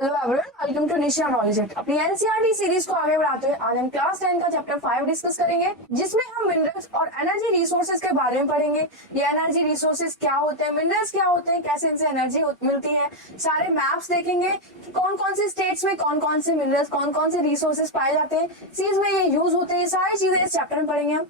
Hello everyone, welcome to Nisha knowledge it. अपनी NCERT series को आगे बढ़ाते हुए आज हम क्लास 10 का चैप्टर 5 डिस्कस करेंगे, जिसमें हम मिनरल्स और एनर्जी रिसोर्सेज के बारे में पढ़ेंगे। ये एनर्जी रिसोर्सेज क्या होते हैं, मिनरल्स क्या होते हैं, कैसे इनसे एनर्जी मिलती है, सारे मैप्स देखेंगे कि कौन कौन से स्टेट्स में कौन कौन से मिनरल्स, कौन कौन से रिसोर्सेज पाए जाते हैं, चीज में ये यूज होते हैं, सारी चीजें इस चैप्टर में पढ़ेंगे हम।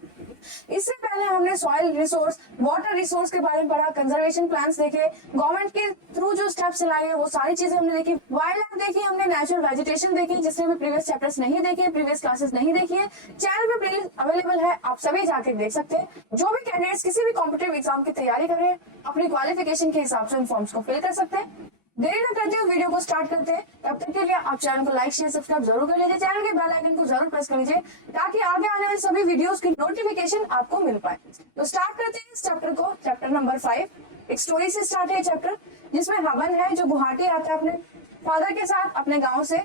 इससे पहले हमने सॉइल रिसोर्स, वाटर रिसोर्स के बारे में पढ़ा, कंजर्वेशन प्लान्स देखे, गवर्नमेंट के थ्रू जो स्टेप्स चलाए हैं वो सारी चीजें हमने देखी, वाइल्ड लाइफ देखी, हमने नेचुरल वेजिटेशन देखी, जिसने भी प्रीवियस चैप्टर्स नहीं देखे, प्रीवियस क्लासेस नहीं देखी है, चैनल पे प्लेलिस्ट अवेलेबल है, आप सभी जाके देख सकते हैं। जो भी कैंडिडेट्स किसी भी कॉम्पिटिटिव एग्जाम की तैयारी कर रहे हैं, अपनी क्वालिफिकेशन के हिसाब से उन फॉर्म्स को फिल कर सकते हैं। देरी न करते हुए वीडियो को स्टार्ट करते हैं। तब तक के लिए आप चैनल को लाइक शेयर सब्सक्राइब जरूर कर लीजिए, चैनल के बेल आइकन को जरूर प्रेस कर लीजिए ताकि आगे आने वाले सभी वीडियोस की नोटिफिकेशन आपको मिल पाए। तो स्टार्ट करते हैं इस चैप्टर को, चैप्टर नंबर 5। एक स्टोरी से स्टार्ट है चैप्टर, जिसमें हवन है जो गुवाहाटी आता है अपने फादर के साथ अपने गाँव से।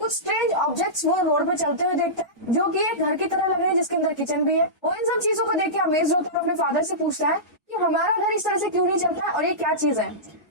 कुछ स्ट्रेंज ऑब्जेक्ट्स वो रोड पे चलते हुए देखता है, जो कि एक घर की तरह लग रहे हैं, जिसके अंदर किचन भी है। वो इन सब चीजों को देख के अमेज होता है, अपने फादर से पूछता है कि हमारा घर इस तरह से क्यों नहीं चलता और ये क्या चीज है।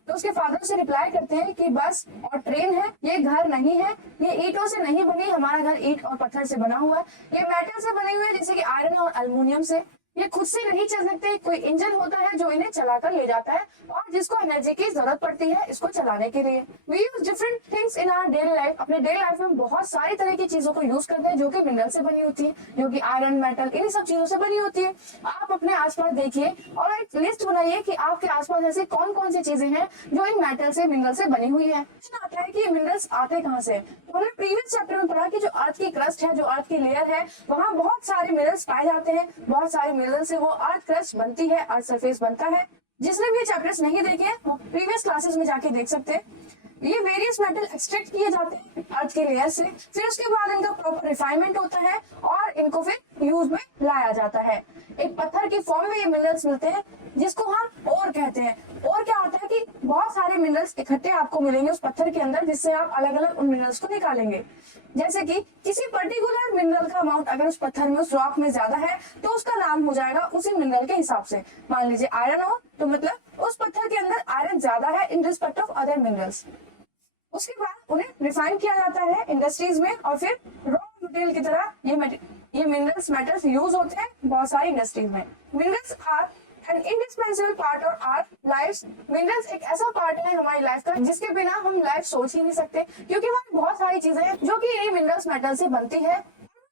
तो उसके फादर से रिप्लाई करते हैं कि बस और ट्रेन है, ये घर नहीं है, ये ईंटों से नहीं बनी, हमारा घर ईंट और पत्थर से बना हुआ है, ये मेटल से बने हुए हैं, जैसे कि आयरन और एल्युमिनियम से। ये खुद से नहीं चल सकते, कोई इंजन होता है जो इन्हें चलाकर ले जाता है और जिसको एनर्जी की जरूरत पड़ती है इसको चलाने के लिए। We use different things in our daily life. अपने डेली लाइफ में बहुत सारी तरह की चीजों को यूज करते हैं जो कि मिनरल से बनी होती है, जो कि आयरन, मेटल, इन सब चीजों से बनी होती है। आप अपने आसपास देखिए और एक लिस्ट बनाइए कि आपके आसपास ऐसी कौन कौन सी चीजें हैं जो इन मेटल से, मिनरल से बनी हुई है। प्रश्न आता है कि ये मिनरल्स आते कहाँ से। तो हमने प्रीवियस चैप्टर में पढ़ा कि जो अर्थ की क्रस्ट है, जो अर्थ की लेयर है, वहाँ बहुत सारे मिनरल्स पाए जाते हैं। बहुत सारे मिनरल से वो अर्थ क्रस्ट बनती है, अर्थ सरफेस बनता है। जिसने भी चैप्टर्स नहीं देखे वो प्रीवियस क्लासेस में जाके देख सकते हैं। ये वेरियस मेटल एक्सट्रैक्ट किए जाते हैं अर्थ के लेयर से, फिर उसके बाद इनका प्रॉपर रिफाइनमेंट होता है और इनको फिर यूज में लाया जाता है। एक पत्थर की फॉर्म में ये मिनरल्स मिलते हैं, जिसको हम ओर कहते हैं। और क्या होता है कि बहुत सारे मिनरल्स इकट्ठे आपको मिलेंगे उस पत्थर के अंदर, जिससे आप अलग अलग उन मिनरल्स को निकालेंगे। जैसे कि किसी पर्टिकुलर मिनरल का अमाउंट अगर उस पत्थर में, उस रॉक में ज्यादा है, तो उसका नाम हो जाएगा उसी मिनरल के हिसाब से। मान लीजिए आयरन हो तो मतलब उस पत्थर के अंदर आयरन ज्यादा है in respect of other minerals. उसके बाद उन्हें रिफाइन किया जाता है इंडस्ट्रीज में और फिर रॉ मटेरियल की तरह ये मिनरल्स, मेटल्स यूज होते हैं बहुत सारी इंडस्ट्रीज में। Minerals are an indispensable part of our life. Minerals एक ऐसा पार्ट है हमारी लाइफ का जिसके बिना हम लाइफ सोच ही नहीं सकते, क्योंकि हमारी बहुत सारी चीजें हैं जो कि इन्हीं मिनरल्स, मेटल से बनती है।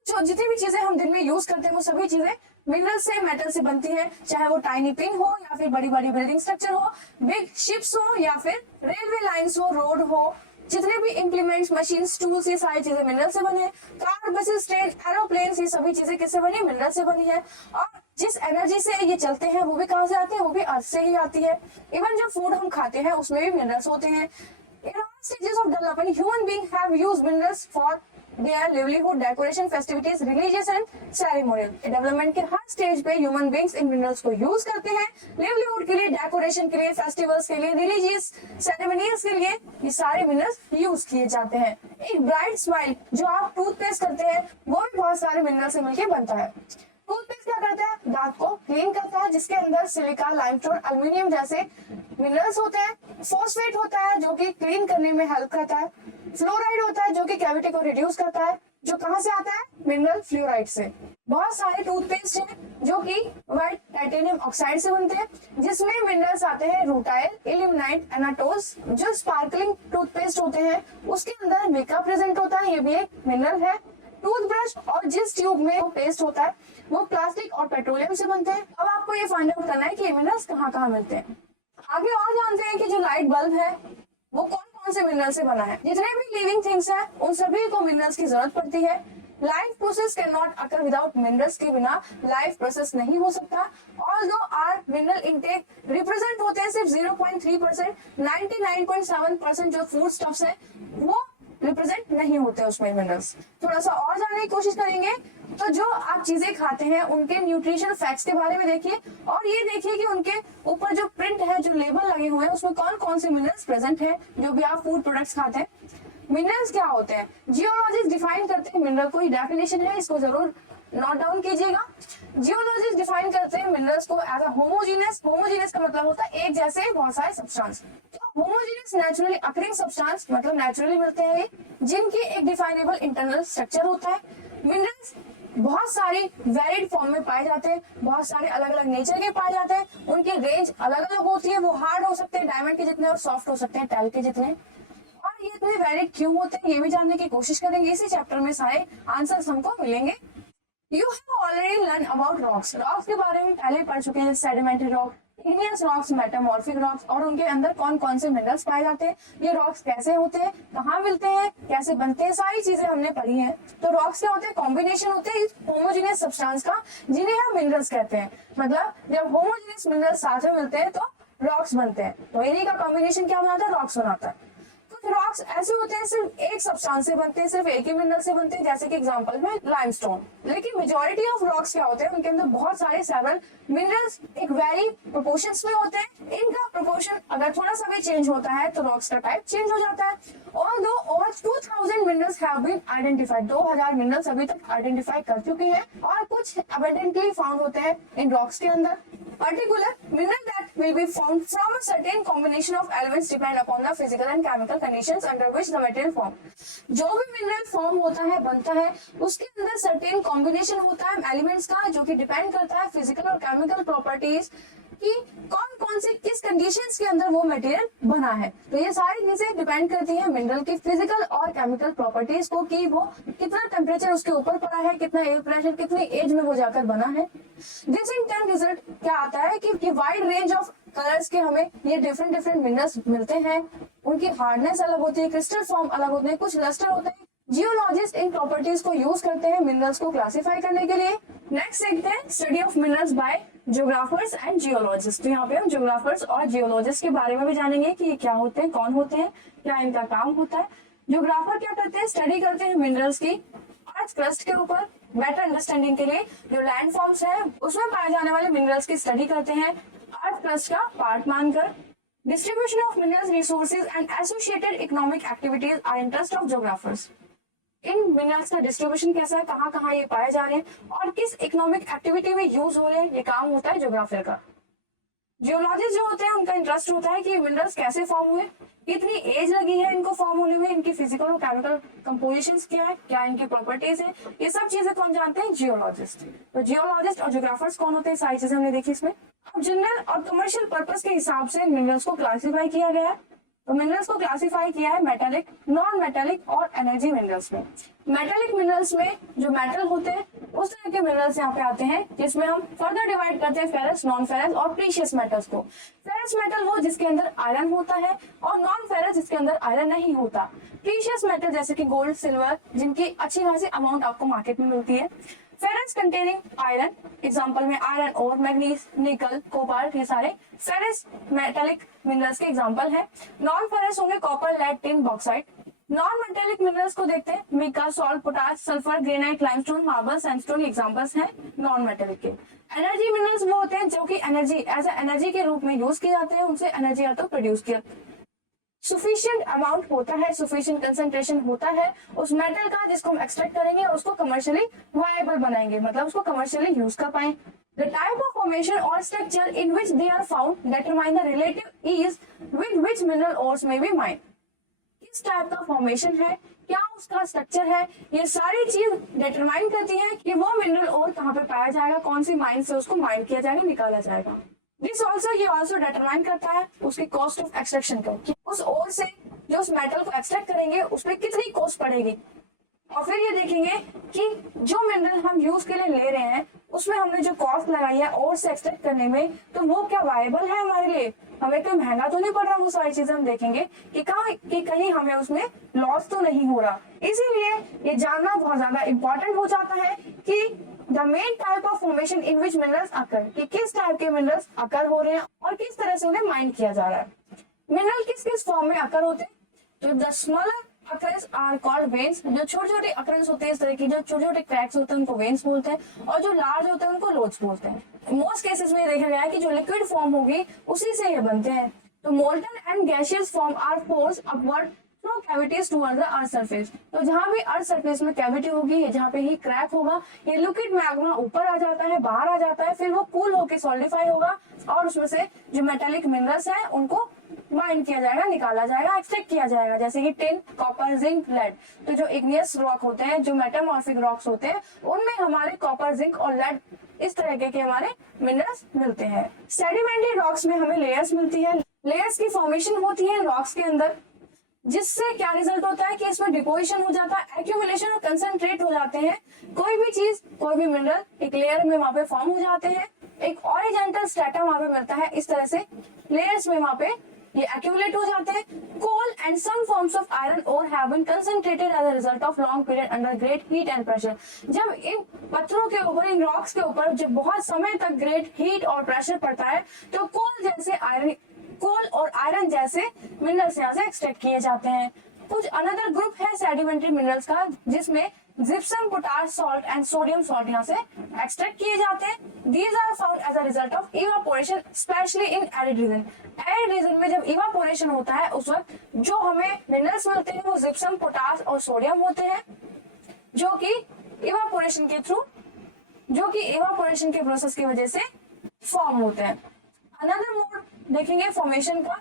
जो जितनी भी चीजें हम दिन में यूज करते हैं वो सभी चीजें मिनरल से, मेटल से बनती है। चाहे वो टाइनी पिन हो या फिर बड़ी बड़ी बिल्डिंग स्ट्रक्चर हो, बिग शिप्स हो या फिर रेलवे लाइन्स हो, रोड हो, जितने भी इम्प्लीमेंट्स, मशीन्स, टूल्स, ये सारी चीजें मिनरल से बने हैं। कार, बसेस, ट्रेन, एरोप्लेन, ये सभी चीजें किससे बनी है? मिनरल से बनी है। और जिस एनर्जी से ये चलते हैं वो भी कहाँ से आती है? वो भी अर्थ से ही आती है। इवन जो फूड हम खाते हैं उसमें भी मिनरल्स होते हैं। In all stages of development, human beings have used minerals for their livelihood, decoration, festivities, religious and ceremonial. Development के हर स्टेज पे ह्यूमन बींग्स इन मिनरल्स को यूज करते हैं, लिवलीहुड के लिए, डेकोरेशन के लिए, फेस्टिवल्स के लिए, रिलीजियस सेरेमनियल्स के लिए ये सारे मिनरल्स यूज किए जाते हैं। एक ब्राइट स्माइल जो आप टूथपेस्ट करते हैं वो भी बहुत सारे मिनरल से मिलकर बनता है। टूथपेस्ट क्या करता है? दांत को क्लीन करता है, जिसके अंदर सिलिका, लाइमस्टोन, एल्युमिनियम जैसे मिनरल्स होते हैं। फॉस्फेट होता है जो कि क्लीन करने में हेल्प करता है। फ्लोराइड होता है जो कि कैविटी को रिड्यूस करता है, जो कहां से आता है? मिनरल फ्लोराइड से। बहुत सारे टूथपेस्ट हैं जो कि व्हाइट टाइटेनियम ऑक्साइड से बनते हैं, जिसमें मिनरल्स आते हैं रूटाइल, इल्यूमिनाइट, एनाटोज। जो स्पार्कलिंग टूथपेस्ट होते हैं उसके अंदर मिका प्रेजेंट होता है, ये भी एक मिनरल है। टूथब्रश और जिस ट्यूब में वो पेस्ट होता है वो प्लास्टिक और पेट्रोलियम से बनते हैं। अब आपको ये फाइंड आउट करना है कि ये मिनरल्स कहाँ कहाँ मिलते हैं। आगे और जानते हैं कि जो लाइट बल्ब है वो कौन कौन से मिनरल से बना है। जितने भी लिविंग थिंग्स हैं उन सभी को मिनरल्स की जरूरत पड़ती है। Life process can not occur without minerals, के बिना लाइफ प्रोसेस नहीं हो सकता। Although our mineral intake represent होते हैं सिर्फ 0.3%, 99.7% जो फूड स्टफ्स है वो रिप्रेजेंट नहीं होते उसमें मिनरल्स। थोड़ा सा और जानने की कोशिश करेंगे तो जो आप चीजें खाते हैं उनके न्यूट्रिशन फैक्ट्स के बारे में देखिए और ये देखिए कि उनके ऊपर जो प्रिंट है, जो लेबल लगे हुए हैं, उसमें कौन कौन से मिनरल्स प्रेजेंट है जो भी आप फूड प्रोडक्ट्स खाते हैं। मिनरल्स क्या होते हैं? जियोलॉजिस्ट डिफाइन करते हैं मिनरल को, ही डेफिनेशन है, इसको जरूर नोट डाउन कीजिएगा। जियोलॉजिस्ट डिफाइन करते हैं मिनरल्स को एज अ होमोजीनियस। होमोजीनियस का मतलब होता है एक जैसे बहुत सारे substance. Homogeneous naturally occurring substance मतलब नेचुरली मिलते हैं ये, जिनकी एक डिफाइनेबल इंटरनल स्ट्रक्चर होता है। मिनरल्स बहुत सारे वेरिड फॉर्म में पाए जाते हैं, बहुत सारे अलग अलग नेचर के पाए जाते हैं, उनकी रेंज अलग अलग होती है। वो हार्ड हो सकते हैं डायमंड के जितने और सॉफ्ट हो सकते हैं टैल के जितने। और ये इतने वेरिड क्यों होते हैं ये भी जानने की कोशिश करेंगे। इसी चैप्टर में सारे आंसर्स हमको मिलेंगे। You have already learn about rocks. Rocks के बारे में पहले पढ़ चुके हैं, sedimentary rock, igneous rocks, metamorphic rocks, और उनके अंदर कौन कौन से मिनरल्स पाए जाते हैं, ये रॉक्स कैसे होते हैं, कहाँ मिलते हैं, कैसे बनते हैं, सारी चीजें हमने पढ़ी हैं। तो रॉक्स क्या होते हैं? कॉम्बिनेशन होते हैं होमोजेनियस सब्सटेंस का, जिन्हें हम मिनरल्स कहते हैं। मतलब जब होमोजेनियस मिनरल्स साथ में मिलते हैं तो रॉक्स बनते हैं। तो इन्हीं का कॉम्बिनेशन क्या बनाता है? रॉक्स बनाता है। रॉक्स ऐसे होते हैं सिर्फ एक सब्सटेंस से बनते हैं, सिर्फ एक ही मिनरल से बनते हैं, जैसे कि एग्जांपल में लाइमस्टोन। लेकिन मेजॉरिटी ऑफ रॉक्स क्या होते हैं? उनके अंदर बहुत सारे सेवरल मिनरल्स एक वेरी प्रोपोर्शंस में होते हैं। इनका प्रोपोर्शन अगर थोड़ा सा भी चेंज होता है तो रॉक्स का टाइप चेंज हो जाता है। Although over 2000 minerals have been identified, 2000 minerals अभी तक आइडेंटिफाई कर चुके हैं, और कुछ अबंडेंटली फाउंड होते हैं इन रॉक्स के अंदर। Particular mineral that will be formed from a certain combination of elements depend upon the physical and chemical conditions under which the material form। जो भी मिनरल फॉर्म होता है, बनता है, उसके अंदर सर्टेन कॉम्बिनेशन होता है एलिमेंट्स का, जो कि डिपेंड करता है फिजिकल और केमिकल प्रॉपर्टीज कि कौन कौन से किस कंडीशंस के अंदर वो मटेरियल बना है। तो ये सारी चीजें डिपेंड करती हैं मिनरल की फिजिकल और केमिकल प्रॉपर्टीज को, कि वो कितना टेम्परेचर उसके ऊपर पड़ा है, कितना एयर प्रेशर, कितनी एज में वो जाकर बना है। दिस इन टर्न रिजल्ट क्या आता है कि वाइड रेंज ऑफ कलर्स के हमें ये डिफरेंट मिनरल्स मिलते हैं। उनकी हार्डनेस अलग होती है, क्रिस्टल फॉर्म अलग होते हैं, कुछ लस्टर होते हैं। जियोलॉजिस्ट इन प्रॉपर्टीज को यूज करते हैं मिनरल्स को क्लासिफाई करने के लिए। नेक्स्ट देखते हैं study of minerals by geographers and geologist. तो यहाँ पे हम जियोग्राफर्स और जियोलॉजिस्ट के बारे में भी जानेंगे कि ये क्या होते हैं, कौन होते हैं, क्या इनका काम होता है। जियोग्राफर क्या करते हैं? स्टडी करते हैं मिनरल्स की अर्थ क्रस्ट के ऊपर बेटर अंडरस्टैंडिंग के लिए। जो लैंड फॉर्म्स है उसमें पाए जाने वाले मिनरल्स की स्टडी करते हैं अर्थ क्रस्ट का पार्ट मानकर। Distribution of minerals resources and associated economic activities are interest of geographers. इन मिनरल्स का डिस्ट्रीब्यूशन कैसा है, कहाँ कहाँ ये पाए जा रहे हैं और किस इकोनॉमिक एक्टिविटी में यूज हो रहे हैं, ये काम होता है जियोग्राफर का। जियोलॉजिस्ट जो होते हैं उनका इंटरेस्ट होता है कि मिनरल्स कैसे फॉर्म हुए, कितनी एज लगी है इनको फॉर्म होने में, इनकी फिजिकल और केमिकल कंपोजिशंस क्या है, क्या इनकी प्रॉपर्टीज है, ये सब चीजें कौन जानते हैं? जियोलॉजिस्ट। तो जियोलॉजिस्ट और जियोग्राफर्स कौन होते हैं, सारी चीजें हमने देखी इसमें। अब जनरल और कमर्शियल पर्पस के हिसाब से मिनरल्स को क्लासिफाई किया गया है। तो मिनरल्स को क्लासिफाई किया है मेटालिक, नॉन मेटालिक और एनर्जी मिनरल्स में। मेटालिक मिनरल्स में जो मेटल होते हैं उस तरह के मिनरल्स यहाँ पे आते हैं, जिसमें हम फर्दर डिवाइड करते हैं फेरस, नॉन फेरस और प्रीशियस मेटल्स को। फेरस मेटल वो जिसके अंदर आयरन होता है, और नॉन फेरस जिसके अंदर आयरन नहीं होता। प्रीशियस मेटल जैसे कि गोल्ड, सिल्वर, जिनकी अच्छी खासी अमाउंट आपको मार्केट में मिलती है। फेरस कंटेनिंग आयरन, एग्जांपल में आयरन और मैग्नीज, निकल, कोबाल्ट, ये सारे फेरस मेटालिक मिनरल्स के एग्जांपल है। नॉन फेरस होंगे copper, lead, tin, bauxite. Non metallic minerals को देखते हैं mica, salt, potash, sulphur, granite, limestone, marble, sandstone examples हैं नॉन मेटालिक के। एनर्जी मिनरल्स वो होते हैं जो कि एनर्जी एज ए एनर्जी के रूप में यूज किए जाते हैं, उनसे एनर्जी या तो प्रोड्यूस किया। सुफिशिएंट अमाउंट होता है, सुफिशिएंट कंसंट्रेशन होता है उस मेटल का जिसको हम एक्सट्रैक्ट करेंगे और उसको कमर्शियली वायबल बनाएंगे, मतलब उसको कमर्शियली यूज कर पाए। The type of formation or structure in which they are found determine the relative ease with which mineral ores may be mined। किस टाइप का फॉर्मेशन है, क्या उसका स्ट्रक्चर है, ये सारी चीज डिटरमाइन करती है कि वो मिनरल ओर कहाँ पे पाया जाएगा, कौन सी माइन से उसको माइन किया जाएगा, निकाला जाएगा। दिस ऑल्सो ये ऑल्सो डिटरमाइन करता है उसकी कॉस्ट ऑफ एक्सट्रैक्शन का, कि उस ओर से जो उस मेटल को एक्सट्रैक्ट करेंगे उस पर कितनी कॉस्ट पड़ेगी। और फिर ये देखेंगे कि जो मिनरल हम यूज के लिए ले रहे हैं उसमें हमने जो कॉस्ट लगाई है और से एक्सट्रैक्ट करने में, तो वो क्या वायबल है हमारे लिए, हमें कोई महंगा तो नहीं पड़ रहा। वो सारी चीजें हम देखेंगे कि कहीं हमें उसमें लॉस तो नहीं हो रहा। इसीलिए ये जानना बहुत ज्यादा इंपॉर्टेंट हो जाता है कि the main type of formation in which minerals occur, कि किस टाइप के मिनरल्स अकर हो रहे हैं और किस तरह से उन्हें माइन किया जा रहा है। मिनरल किस किस फॉर्म में अकर होते हैं? तो the smaller occurrence are called veins, जो छोटे छोटे अकरेंस होते हैं इस तरह की, जो छोटे छोटे क्रैक्स होते हैं उनको वेन्स बोलते हैं, और जो लार्ज होते हैं उनको लोड्स बोलते हैं। मोस्ट केसेस में देखा गया है कि जो लिक्विड फॉर्म होगी उसी से ये बनते हैं। तो molten and gaseous form are force upward through cavities towards the earth surface. तो जहां भी अर्थ सरफेस में कैविटी होगी, जहां पे ही क्रैक होगा, ये लिक्विड मैग्मा ऊपर आ जाता है, बाहर आ जाता है, फिर वो कूल होकर सॉलिडिफाई होगा और उसमें से जो मेटेलिक मिनरल्स है उनको माइन किया जाएगा, निकाला जाएगा, एक्सट्रैक्ट किया जाएगा, जैसे कि टिन, कॉपर, जिंक, लेड। तो जो इग्नियस रॉक होते हैं, जो मेटामॉर्फिक रॉक्स होते हैं, उनमें हमारे कॉपर, जिंक और लेड इस तरह के हमारे मिनरल्स मिलते हैं। सेडिमेंट्री रॉक्स में हमें लेयर्स मिलती है। लेयर्स की फॉर्मेशन होती है रॉक्स के अंदर, जिससे क्या रिजल्ट होता है कि इसमें डिपोजिशन हो जाता है, एक्यूमुलेशन और कंसंट्रेट हो जाते हैं। कोई भी चीज, कोई भी मिनरल एक लेयर में वहां पे फॉर्म हो जाते हैं, एक ऑरिजेंटल स्ट्रेटा वहां पे मिलता है। इस तरह से लेयर्स में वहां पे ये एक्यूमुलेट हो जाते हैं। Coal and some forms of iron ore have been concentrated as a result of long period under great heat and pressure. जब इन पत्थरों के ऊपर, इन रॉक्स के ऊपर जब बहुत समय तक ग्रेट हीट और प्रेशर पड़ता है, तो कोल और आयरन जैसे मिनरल्स यहाँ से एक्सट्रैक्ट किए जाते हैं। कुछ अनदर ग्रुप है सेडिमेंट्री मिनरल्स का, जिसमें gypsum, potash salt and sodium salt यहाँ से एक्सट्रैक्ट किए जाते हैं। These are found as a result of evaporation, specially in arid region. Arid region में जब इवापोरेशन होता है, उस वक्त जो हमें मिनरल्स मिलते हैं वो जिप्सम, पोटाश और सोडियम होते हैं, जो कि इवापोरेशन के प्रोसेस की वजह से फॉर्म होते हैं। अनदर मोड देखेंगे फॉर्मेशन का,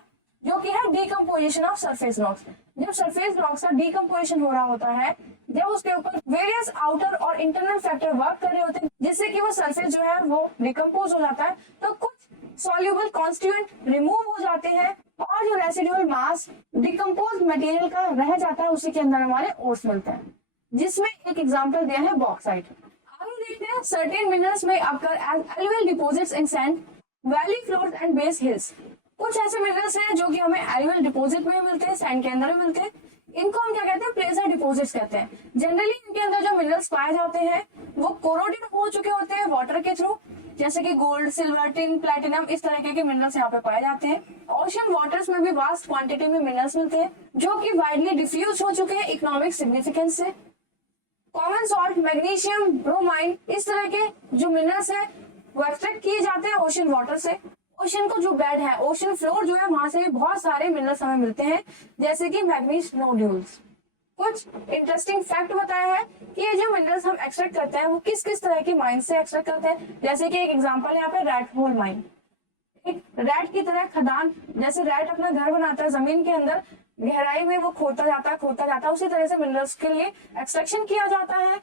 जो कि है डीकम्पोजिशन ऑफ सरफेस रॉक्स। जब सरफेस रॉक्स का डीकम्पोजिशन हो रहा होता है, जब उसके ऊपर वेरियस आउटर और इंटरनल फैक्टर वर्क कर रहे होते हैं, जिससे कि वो सरफेस जो है वो डिकम्पोज हो जाता है, तो कुछ सॉल्युबल कॉन्स्टिट्यूएंट रिमूव हो जाते हैं और जो रेसिडुअल मास डिकम्पोज मटेरियल का रह जाता है, उसी के अंदर हमारे ओर्स मिलते हैं, जिसमें एक एग्जांपल दिया है बॉक्साइट। आगे देखते हैं सर्टेन मिनरल्स में occur as alluvial deposits in sand, valley floors and base hills. कुछ ऐसे मिनरल्स हैं जो कि हमें एलुवियल डिपॉजिट में मिलते हैं, सैंड के अंदर भी मिलते हैं। इनको हम क्या कहते हैं? प्लेसर डिपॉजिट्स कहते हैं। जनरली इनके अंदर जो मिनरल्स पाए जाते हैं वो कोरोडेड हो चुके होते हैं वाटर के थ्रू, जैसे कि गोल्ड, सिल्वर, टिन, प्लैटिनम, इस तरह के मिनरल्स यहाँ पे पाए जाते हैं। ओशन वाटर्स में भी वास्ट क्वांटिटी में मिनरल्स मिलते हैं, जो कि वाइडली डिफ्यूज हो चुके हैं इकोनॉमिक सिग्निफिकेंस से। कॉमन सॉल्ट, मैग्नीशियम, ब्रोमाइन, इस तरह के जो मिनरल्स हैं वो एक्सट्रैक्ट किए जाते हैं ओशन वाटर से। ओशन को जो बेड है, ओशन फ्लोर जो है, वहां से भी बहुत सारे मिनरल्स हमें मिलते हैं, जैसे कि मैग्नीज नोड्यूल्स। कुछ इंटरेस्टिंग फैक्ट बताया है कि ये जो मिनरल्स हम एक्सट्रैक्ट करते हैं वो किस किस तरह की माइन से एक्सट्रैक्ट करते हैं। जैसे कि एक एग्जांपल यहाँ पे रैट होल माइन, एक रैट की तरह खदान, जैसे रैट अपना घर बनाता है जमीन के अंदर, गहराई में वो खोदता जाता है, उसी तरह से मिनरल्स के लिए एक्सट्रैक्शन किया जाता है।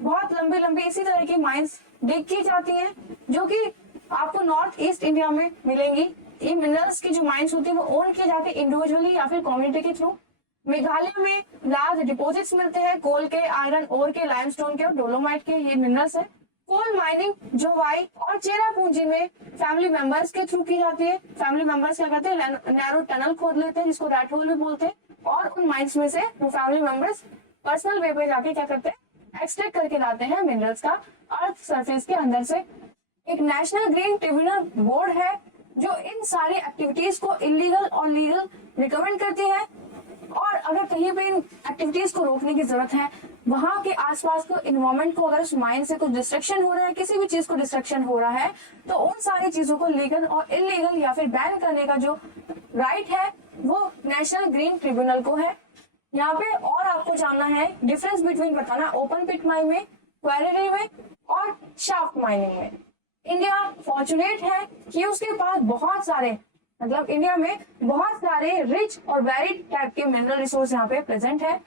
बहुत लंबी लंबी इसी तरह की माइंस डिग की जाती हैं, जो कि आपको नॉर्थ ईस्ट इंडिया में मिलेंगी। ये मिनरल्स की जो माइंस होती है वो ओन की जाती है इंडिविजुअली या फिर कम्युनिटी के थ्रू। मेघालय में लार्ज डिपॉजिट्स मिलते हैं कोल के, आयरन ओर के, लाइमस्टोन के और डोलोमाइट के, ये मिनरल्स है। कोल माइनिंग जोवाई और चेरापूंजी में फैमिली मेंबर्स के थ्रू की जाती है। फैमिली मेंबर्स क्या करते हैं? नैरो टनल खोद लेते हैं, जिसको रैट होल भी बोलते हैं, और उन माइंस में से वो फैमिली मेंबर्स पर्सनल वे पे जाके क्या करते हैं? एक्सट्रैक्ट करके लाते हैं मिनरल्स का अर्थ सरफेस के अंदर से। एक नेशनल ग्रीन ट्रिब्यूनल बोर्ड है जो इन सारी एक्टिविटीज को इलीगल और लीगल रिकमेंड करती है, और अगर कहीं पे इन एक्टिविटीज को रोकने की जरूरत है, वहां के आसपास को इन्वायरमेंट को अगर उस माइन से कुछ डिस्ट्रक्शन हो रहा है, किसी भी चीज को डिस्ट्रक्शन हो रहा है, तो उन सारी चीजों को लीगल और इलीगल या फिर बैन करने का जो राइट है वो नेशनल ग्रीन ट्रिब्यूनल को है। यहाँ पे और आपको जानना है डिफरेंस बिटवीन बताना ओपन पिट माइन में, क्वारी में और शाफ्ट माइनिंग में। इंडिया फॉर्चुनेट है कि उसके पास बहुत सारे, मतलब इंडिया में बहुत सारे रिच और वेरिड टाइप के मिनरल रिसोर्स यहाँ पे प्रेजेंट है,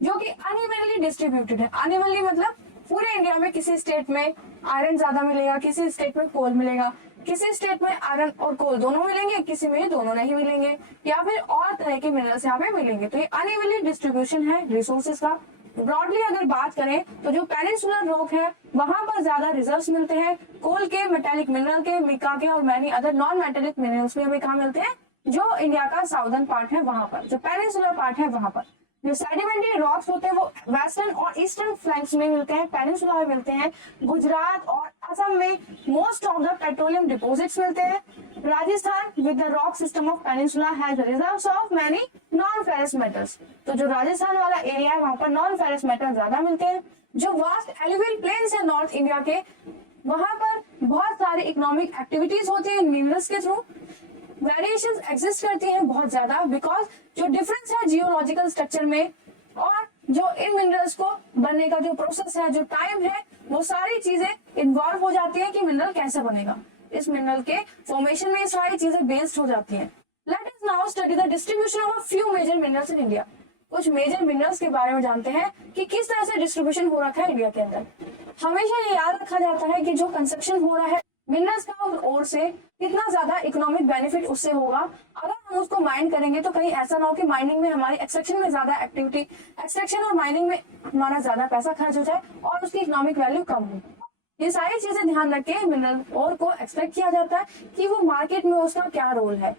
जो कि अनइवनली डिस्ट्रीब्यूटेड है। अनइवनली मतलब पूरे इंडिया में किसी स्टेट में आयरन ज्यादा मिलेगा, किसी स्टेट में कोल मिलेगा, किसी स्टेट में आयरन और कोल दोनों मिलेंगे, किसी में दोनों नहीं मिलेंगे, या फिर और तरह के मिनरल्स यहाँ पे मिलेंगे। तो ये अनइवनली डिस्ट्रीब्यूशन है रिसोर्सेज का। ब्रॉडली अगर बात करें तो जो पेनिनसुलर रॉक है वहां पर ज्यादा रिजर्व्स मिलते हैं कोल के, मेटेलिक मिनरल के, मिका के और many other non metallic minerals भी हमें कहाँ मिलते हैं? जो इंडिया का साउदर्न पार्ट है वहां पर, जो पेनिनसुलर पार्ट है वहां पर। जो सेडिमेंट्री रॉक्स होते हैं वो वेस्टर्न और ईस्टर्न फ्लैंक्स में मिलते हैं, पेनिनसुला में मिलते हैं। गुजरात और असम में most of the petroleum deposits मिलते हैं। Rajasthan with the rock system of peninsula has reserves of many non ferrous metals. तो जो राजस्थान वाला एरिया है वहां पर नॉन फेरस मेटल ज्यादा मिलते हैं। जो वास्ट एलुवियल प्लेन्स है नॉर्थ इंडिया के, वहां पर बहुत सारी इकोनॉमिक एक्टिविटीज होती है मिनरल्स के थ्रू। वेरिएशंस एग्जिस्ट करती हैं बहुत ज्यादा, बिकॉज जो डिफरेंस है जियोलॉजिकल स्ट्रक्चर में और जो इन मिनरल्स को बनने का जो प्रोसेस है, जो टाइम है, वो सारी चीजें इन्वॉल्व हो जाती है कि मिनरल कैसे बनेगा। इस मिनरल के फॉर्मेशन में ये सारी चीजें बेस्ड हो जाती हैं। Let us now study the distribution of a few major minerals in India. कुछ मेजर मिनरल्स के बारे में जानते हैं कि किस तरह से डिस्ट्रीब्यूशन हो रखा है इंडिया के अंदर। हमेशा ये याद रखा जाता है कि जो कंस्ट्रक्शन हो रहा है मिनरल्स का उस ओर से कितना ज्यादा इकोनॉमिक बेनिफिट उससे होगा। अगर हम उसको माइन करेंगे तो कहीं ऐसा ना हो कि माइनिंग में हमारी एक्सट्रैक्शन में ज्यादा एक्टिविटी, एक्सट्रैक्शन और माइनिंग में हमारा ज्यादा पैसा खर्च हो जाए और उसकी इकोनॉमिक वैल्यू कम हो। ये सारी चीजें ध्यान रख के मिनरल ओर को एक्सपेक्ट किया जाता है कि वो मार्केट में उसका क्या रोल है,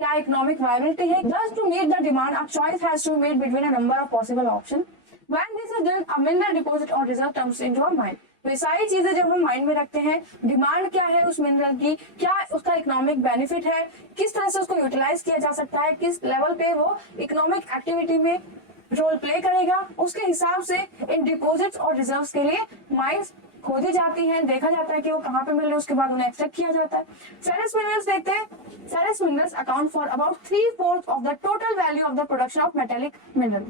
क्या इकोनॉमिक वायबिलिटी है। Thus, to meet the demand, a choice has to be made between a number of possible options. When this is done, a mineral deposit or reserve comes into our mind. तो ये सारी चीजें जब हम mind में रखते हैं, demand क्या है उस मिनरल की, क्या उसका इकोनॉमिक बेनिफिट है, किस तरह से उसको यूटिलाइज किया जा सकता है, किस लेवल पे वो इकोनॉमिक एक्टिविटी में रोल प्ले करेगा, उसके हिसाब से इन डिपॉजिट्स और रिजर्व्स के लिए माइंस खोदी जाती हैं, देखा जाता है कि वो कहाँ पे मिल रहे हैं, उसके बाद उन्हें एक्सट्रैक्ट किया जाता है। फेरस मिनरल्स देखते हैं। Ferrous minerals account for about 3/4 of the total value of the production of metallic mineral.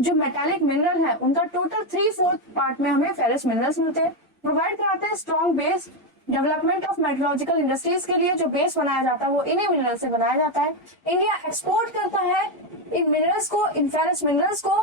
जो मेटालिक मिनरल है उनका टोटल 3/4 पार्ट में हमें फेरस मिनरल्स मिलते हैं। प्रोवाइड कराते हैं strong base development of metallurgical industries के लिए। जो बेस बनाया जाता है वो इन्हीं मिनरल से बनाया जाता है। इंडिया एक्सपोर्ट करता है इन मिनरल्स को, इन फेरस मिनरल्स को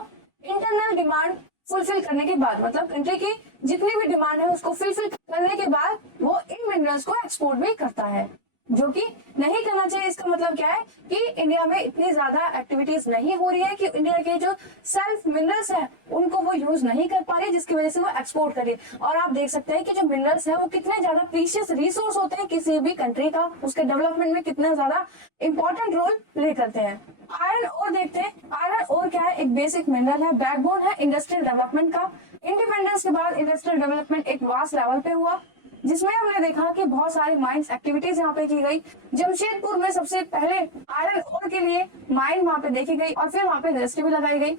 इंटरनल डिमांड फुलफिल करने के बाद, मतलब कंट्री की जितनी भी डिमांड है उसको फुलफिल करने के बाद वो इन मिनरल्स को एक्सपोर्ट भी करता है, जो कि नहीं करना चाहिए। इसका मतलब क्या है कि इंडिया में इतनी ज्यादा एक्टिविटीज नहीं हो रही है कि इंडिया के जो सेल्फ मिनरल्स है उनको वो यूज नहीं कर पा रही, जिसकी वजह से वो एक्सपोर्ट कर रही है। और आप देख सकते हैं कि जो मिनरल्स है वो कितने ज्यादा प्रीशियस रिसोर्स होते हैं किसी भी कंट्री का, उसके डेवलपमेंट में कितना ज्यादा इंपॉर्टेंट रोल प्ले करते हैं। आयरन ओर देखते हैं। आयरन ओर क्या है? एक बेसिक मिनरल है, बैकबोन है इंडस्ट्रियल डेवलपमेंट का। इंडिपेंडेंस के बाद इंडस्ट्रियल डेवलपमेंट एक वास्ट लेवल पे हुआ, जिसमें हमने देखा कि बहुत सारी माइंस एक्टिविटीज यहाँ पे की गई। जमशेदपुर में सबसे पहले आयरन ओर के लिए माइन वहाँ पे देखी गई और फिर वहाँ पे इंडस्ट्री भी लगाई गई।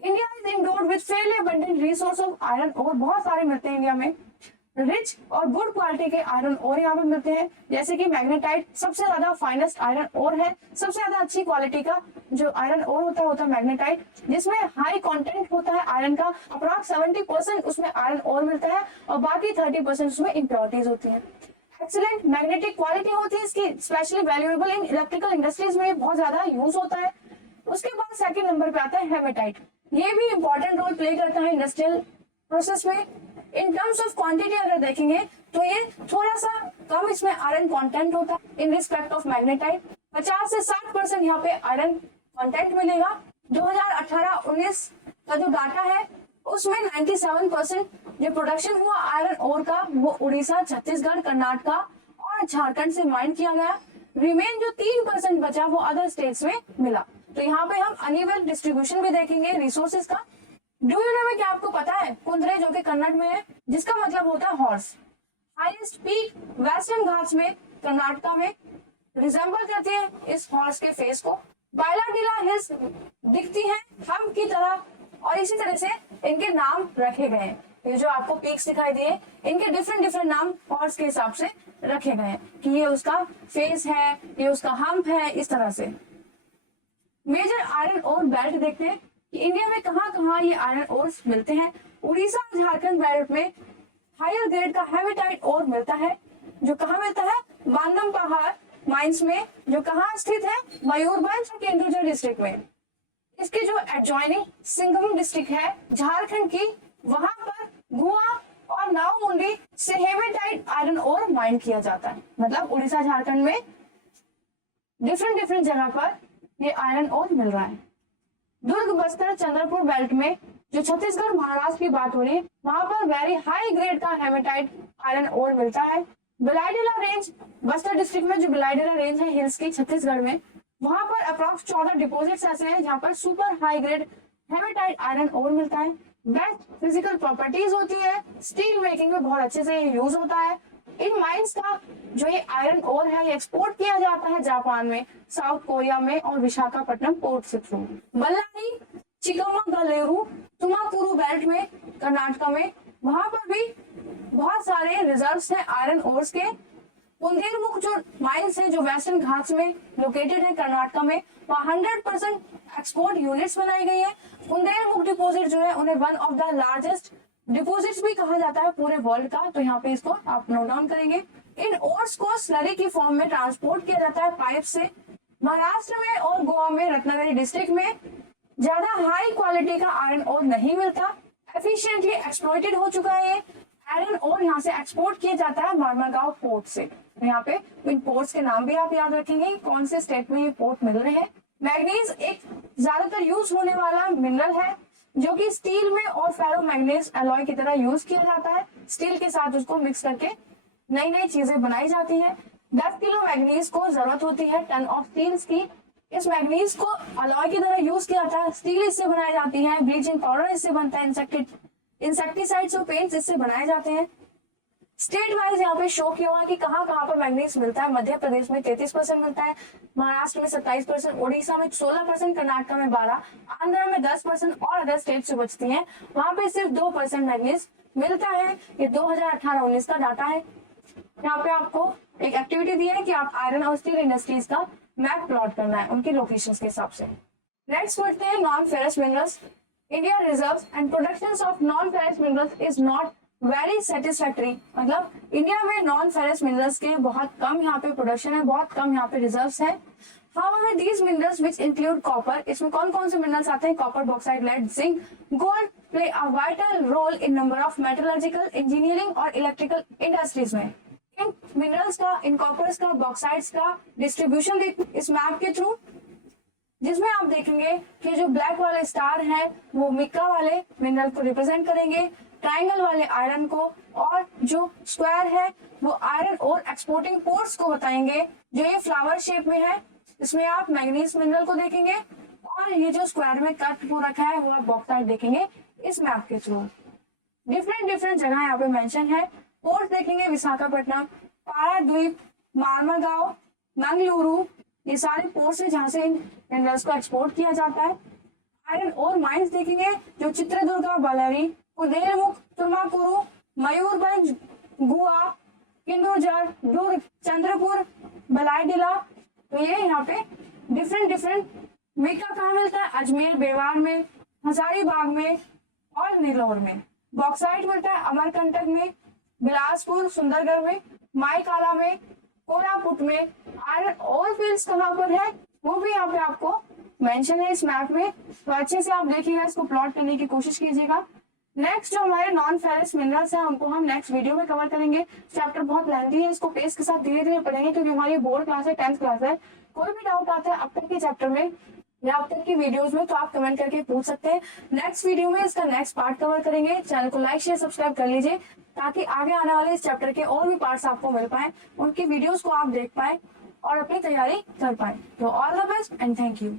India is endowed with fairly abundant resource of iron ore. बहुत सारे मिलते हैं इंडिया में, रिच और गुड क्वालिटी के आयरन ओर यहाँ पे मिलते हैं, जैसे कि मैग्नेटाइट सबसे ज्यादा फाइनेस्ट आयरन ओर है। सबसे ज्यादा अच्छी क्वालिटी का जो आयरन ओर होता है मैग्नेटाइट, जिसमें हाई कंटेंट होता है आयरन का। अप्रॉक्स 70% उसमें आयरन ओर मिलता है और बाकी 30% उसमें इम्प्योरिटीज होती है। एक्सीलेंट मैग्नेटिक क्वालिटी होती है इसकी, specially valuable in electrical industries में बहुत ज्यादा यूज होता है। उसके बाद सेकंड नंबर पे आता है हेमेटाइट। ये भी इंपॉर्टेंट रोल प्ले करता है इंडस्ट्रियल प्रोसेस में। इन टर्म्स ऑफ क्वांटिटी अगर देखेंगे तो ये थोड़ा सा कम इसमें आयरन कंटेंट होता है इन रिस्पेक्ट ऑफ मैग्नेटाइट। 50 से 60% यहाँ पे आयरन कंटेंट मिलेगा। 2018-19 का जो डाटा है उसमें 97% जो प्रोडक्शन हुआ आयरन ओर का वो उड़ीसा, छत्तीसगढ़, कर्नाटका और झारखंड से माइन किया गया। रिमेन जो 3% बचा वो अदर स्टेट्स में मिला। तो यहाँ पे हम अनइवन डिस्ट्रीब्यूशन भी देखेंगे रिसोर्सेज का। डू यू नो में क्या आपको पता है कुंद्रे जो कि कन्नड़ में है, जिसका मतलब होता है horse. Highest peak western Ghats में कर्नाटका में रिजेंबल करती है इस हॉर्स के फेस को। बायलाडीला हिल्स दिखती हैं हम की तरह और इसी तरह से इनके नाम रखे गए हैं। ये जो आपको पीक्स दिखाई दिए इनके डिफरेंट नाम हॉर्स के हिसाब से रखे गए हैं कि ये उसका फेस है, ये उसका हम्प है, इस तरह से। मेजर आयरन ओर बेल्ट देखते हैं कि इंडिया में कहाँ ये आयरन ओर्स मिलते हैं। उड़ीसा और झारखंड बेल्ट में हायर ग्रेड का हेमेटाइट ओर मिलता है, जो कहाँ मिलता है? बांदम पहाड़ माइंस में, जो कहाँ स्थित है? मयूरभंज और केंदुझर डिस्ट्रिक्ट में। इसके जो एडजॉइनिंग सिंगम डिस्ट्रिक्ट है झारखंड की, वहां पर गुआ और नावमुंडी से हेमेटाइट आयरन ओर माइन किया जाता है। मतलब उड़ीसा झारखंड में डिफरेंट जगह पर ये आयरन ओर मिल रहा है। दुर्ग, बस्तर, चंद्रपुर बेल्ट में, जो छत्तीसगढ़ महाराष्ट्र की बात हो रही है, वहां पर वेरी हाई ग्रेड का हेमेटाइट आयरन ओर मिलता है। बिलाईडेला रेंज, बस्तर डिस्ट्रिक्ट में जो बिलाईडेला रेंज है हिल्स की छत्तीसगढ़ में, वहां पर अप्रॉक्स 14 डिपोजिट्स ऐसे हैं जहां पर super high grade hematite iron ore मिलता है। बेस्ट फिजिकल प्रॉपर्टीज होती है, स्टील मेकिंग में बहुत अच्छे से यूज होता है। इन माइंस का जो ये आयरन ओर है ये एक्सपोर्ट किया जाता है जापान में, साउथ कोरिया में और विशाखापट्टनम पोर्ट से थ्रू। बल्लारी, चिकमगलुरु, तुमाकुरु बेल्ट में कर्नाटका में, वहां पर भी बहुत सारे रिजर्व्स हैं आयरन ओर्स के। कुंदेरुमुख जो माइंस है जो वेस्टर्न घाट्स में लोकेटेड है कर्नाटका में, वहाँ 100% एक्सपोर्ट यूनिट्स बनाई गई है। कुंदेरुमुख डिपोजिट जो है उन्हें one of the largest deposits भी कहा जाता है पूरे वर्ल्ड का, तो यहाँ पे इसको आप नोट डाउन करेंगे। इन ओर्स को स्लरी की फॉर्म में ट्रांसपोर्ट किया जाता है पाइप से। महाराष्ट्र में और गोवा में रत्नागिरी डिस्ट्रिक्ट में ज्यादा हाई क्वालिटी का आयरन ओर नहीं मिलता, एफिशिएंटली एक्सप्लॉइटेड हो चुका है ये आयरन ओर। यहाँ से एक्सपोर्ट किया जाता है मारमागांव पोर्ट से। यहाँ पे इन पोर्ट्स के नाम भी आप याद रखेंगे, कौन से स्टेट में ये पोर्ट मिल रहे हैं। मैग्नीज एक ज्यादातर यूज होने वाला मिनरल है जो कि स्टील में और फेरो मैग्नीज एलॉय की तरह यूज किया जाता है। स्टील के साथ उसको मिक्स करके नई नई चीजें बनाई जाती है। 10 किलो मैग्नीज को जरूरत होती है टन ऑफ स्टील की। इस मैग्नीज को अलॉय की तरह यूज किया जाता है। स्टील इससे बनाई जाती है, ब्लीचिंग पाउडर इससे बनता है, इंसेक्टिसाइड्स और पेंट्स इससे बनाए जाते हैं। स्टेट वाइज यहाँ पे शो किया हुआ है कि कहाँ कहाँ पर मैग्नीज मिलता है। मध्य प्रदेश में 33% मिलता है, महाराष्ट्र में 27%, ओडिशा में 16%, कर्नाटक में 12%, आंध्र में 10% और अदर स्टेट से बचती हैं वहां पे सिर्फ 2% मैग्नीज मिलता है। ये 2018-19 का डाटा है। यहाँ पे आपको एक एक्टिविटी दी है कि आप आयरन और स्टील इंडस्ट्रीज का मैप प्लॉट करना है उनकी लोकेशंस के हिसाब से। नेक्स्ट बढ़ते हैं non ferrous minerals. India reserves and production of non ferrous minerals is not very satisfactory. मतलब इंडिया में नॉन फेरस मिनरल्स के बहुत कम यहाँ पे प्रोडक्शन है, बहुत कम यहाँ पे रिजर्व्स है। However, these minerals which include copper, इसमें कौन कौन से मिनरल्स आते हैं? Copper, bauxite, lead, zinc, gold play a vital role in number of metallurgical, engineering और इलेक्ट्रिकल इंडस्ट्रीज में। इन मिनरल्स का, इन कॉपर्स का, बॉक्साइट्स का डिस्ट्रीब्यूशन देख इस मैप के थ्रू, जिसमें आप देखेंगे कि जो ब्लैक वाले स्टार है वो मिका वाले मिनरल को रिप्रेजेंट करेंगे, ट्राइंगल वाले आयरन को, और जो स्क्वायर है वो आयरन और एक्सपोर्टिंग पोर्ट्स को बताएंगे। जो ये फ्लावर शेप में है इसमें आप मैग्नीज मिनरल को देखेंगे, और ये जो स्क्वायर में कट हो रखा है वो आप बॉक्साइट देखेंगे इस मैप के थ्रू। डिफरेंट जगह यहाँ पे मेंशन है। पोर्ट देखेंगे विशाखापट्टनम, पाराद्वीप, मारमागांव, मंगलुरु, ये सारे पोर्ट्स है जहाँ से इन मिनरल्स को एक्सपोर्ट किया जाता है। आयरन और माइंस देखेंगे जो चित्रदुर्गा, बल्लारी, कुंदेरुमुख, तुर्माकुरु, मयूरभंज, गुआ, किंदुरजर, दुर्ग, चंद्रपुर, बलाईडिला। तो ये यहाँ पे डिफरेंट मिका कहाँ मिलता है? अजमेर, बेवार में, हजारीबाग में और नीलौर में। बॉक्साइट मिलता है अमरकंटक में, बिलासपुर, सुंदरगढ़ में, माईकाला में, कोरापुट में। आयरन ओर फील्ड्स कहाँ पर है वो भी यहाँ पे आपको मेंशन है इस मैप में, तो अच्छे से आप देखिएगा, इसको प्लॉट करने की कोशिश कीजिएगा। नेक्स्ट जो हमारे नॉन फेरस मिनरल्स हैं उनको हम नेक्स्ट वीडियो में कवर करेंगे। चैप्टर बहुत लेंथी है, इसको पेस के साथ धीरे धीरे पढ़ेंगे क्योंकि हमारी बोर्ड क्लास है, 10th क्लास है। कोई भी डाउट आता है अब तक के चैप्टर में या अब तक की वीडियोस में तो आप कमेंट करके पूछ सकते हैं। नेक्स्ट वीडियो में इसका नेक्स्ट पार्ट कवर करेंगे। चैनल को लाइक, शेयर, सब्सक्राइब कर लीजिए ताकि आगे आने वाले इस चैप्टर के और भी पार्ट्स आपको मिल पाए, उनकी वीडियोस को आप देख पाए और अपनी तैयारी कर पाए। तो all the best and thank you.